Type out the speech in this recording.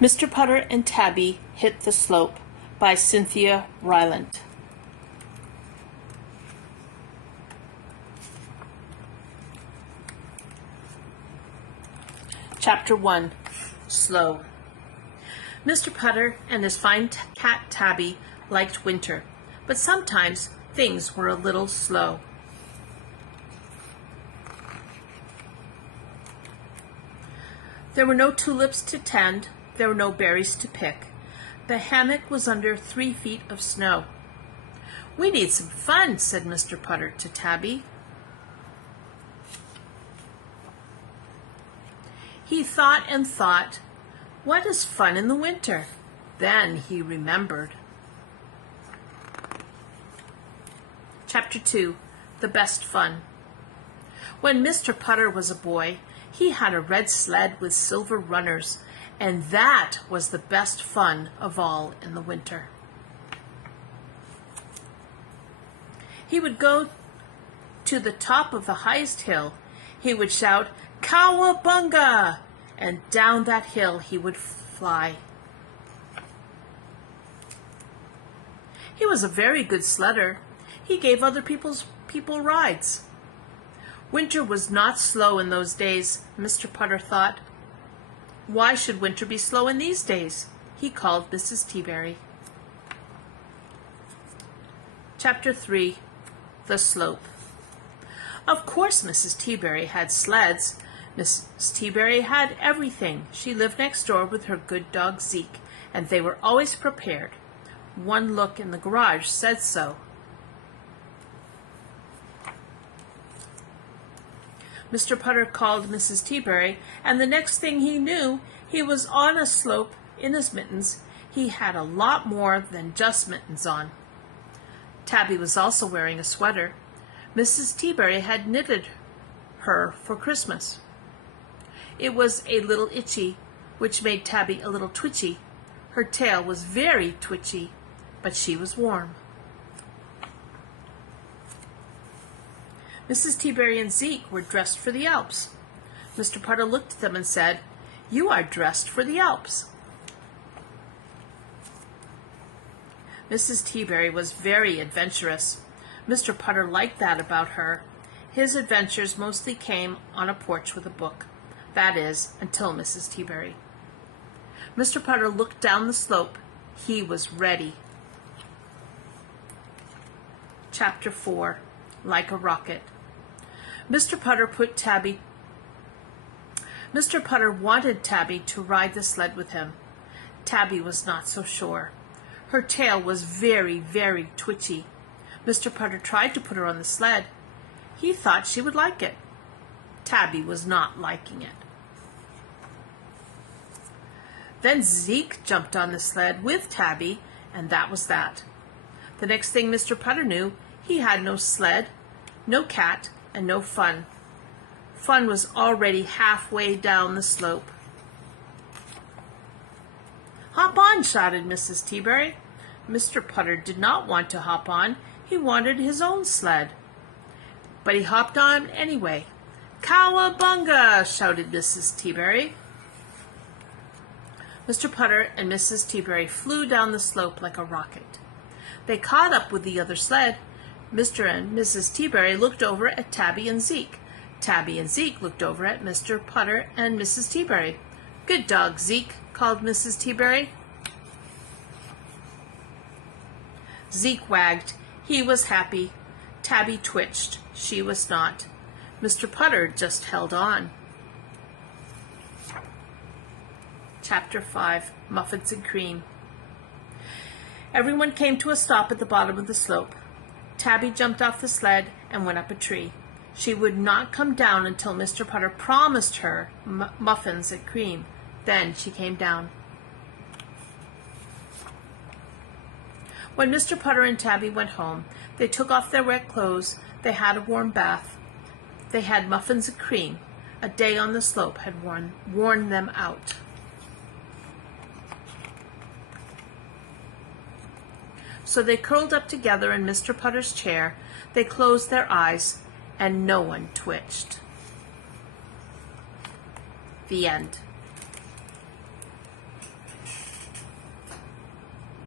Mr. Putter and Tabby Hit the Slope by Cynthia Rylant. Chapter 1. Slow. Mr. Putter and his fine cat Tabby liked winter, but sometimes things were a little slow. There were no tulips to tend, there were no berries to pick. The hammock was under 3 feet of snow. "We need some fun," said Mr. Putter to Tabby. He thought and thought, what is fun in the winter? Then he remembered. Chapter 2. The Best Fun. When Mr. Putter was a boy, he had a red sled with silver runners, and that was the best fun of all in the winter. He would go to the top of the highest hill. He would shout, "Cowabunga!" and down that hill he would fly. He was a very good sledder. He gave other people rides. Winter was not slow in those days, Mr. Putter thought. Why should winter be slow in these days? He called Mrs. Teaberry. Chapter 3. The Slope. Of course Mrs. Teaberry had sleds. Mrs. Teaberry had everything. She lived next door with her good dog Zeke, and they were always prepared. One look in the garage said so. Mr. Putter called Mrs. Teaberry, and the next thing he knew, he was on a slope in his mittens. He had a lot more than just mittens on. Tabby was also wearing a sweater. Mrs. Teaberry had knitted her for Christmas. It was a little itchy, which made Tabby a little twitchy. Her tail was very twitchy, but she was warm. Mrs. Teaberry and Zeke were dressed for the Alps. Mr. Putter looked at them and said, "You are dressed for the Alps." Mrs. Teaberry was very adventurous. Mr. Putter liked that about her. His adventures mostly came on a porch with a book. That is, until Mrs. Teaberry. Mr. Putter looked down the slope. He was ready. Chapter 4. Like a Rocket. Mr. Putter wanted Tabby to ride the sled with him. Tabby was not so sure. Her tail was very, very twitchy. Mr. Putter tried to put her on the sled. He thought she would like it. Tabby was not liking it. Then Zeke jumped on the sled with Tabby, and that was that. The next thing Mr. Putter knew, he had no sled, no cat, and no fun. Fun was already halfway down the slope. "Hop on!" shouted Mrs. Teaberry. Mr. Putter did not want to hop on. He wanted his own sled. But he hopped on anyway. "Cowabunga!" shouted Mrs. Teaberry. Mr. Putter and Mrs. Teaberry flew down the slope like a rocket. They caught up with the other sled. Mr. and Mrs. Teaberry looked over at Tabby and Zeke. Tabby and Zeke looked over at Mr. Putter and Mrs. Teaberry. "Good dog, Zeke," called Mrs. Teaberry. Zeke wagged. He was happy. Tabby twitched. She was not. Mr. Putter just held on. Chapter 5. Muffins and Cream. Everyone came to a stop at the bottom of the slope. Tabby jumped off the sled and went up a tree. She would not come down until Mr. Putter promised her muffins and cream. Then she came down. When Mr. Putter and Tabby went home, they took off their wet clothes. They had a warm bath. They had muffins and cream. A day on the slope had worn them out. So they curled up together in Mr. Putter's chair. They closed their eyes, and no one twitched. The end.